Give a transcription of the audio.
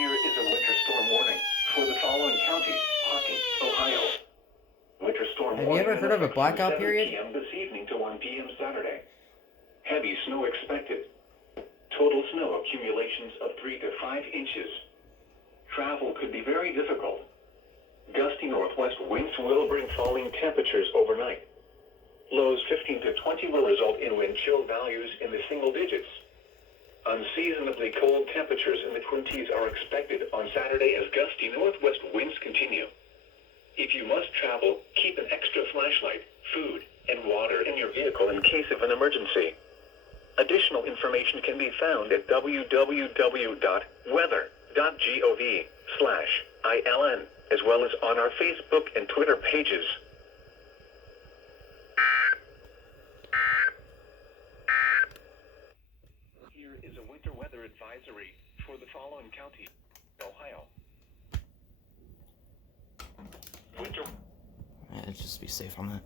Here is a winter storm warning for the following counties: Hocking, Ohio. Winter storm Have you warning ever heard of a from blackout 7 period? p.m. this evening to 1 p.m. Saturday. Heavy snow expected. Total snow accumulations of 3 to 5 inches. Travel could be very difficult. Gusty northwest winds will bring falling temperatures overnight. Lows 15 to 20 will result in wind chill values in the single digits. Unseasonably cold temperatures in the Twin Cities are expected on Saturday as gusty northwest winds continue. If you must travel, keep an extra flashlight, food, and water in your vehicle in case of an emergency. Additional information can be found at www.weather.gov/ILN, as well as on our Facebook and Twitter pages. Here is a winter weather advisory for the following counties: Ohio. Winter. Just be safe on that.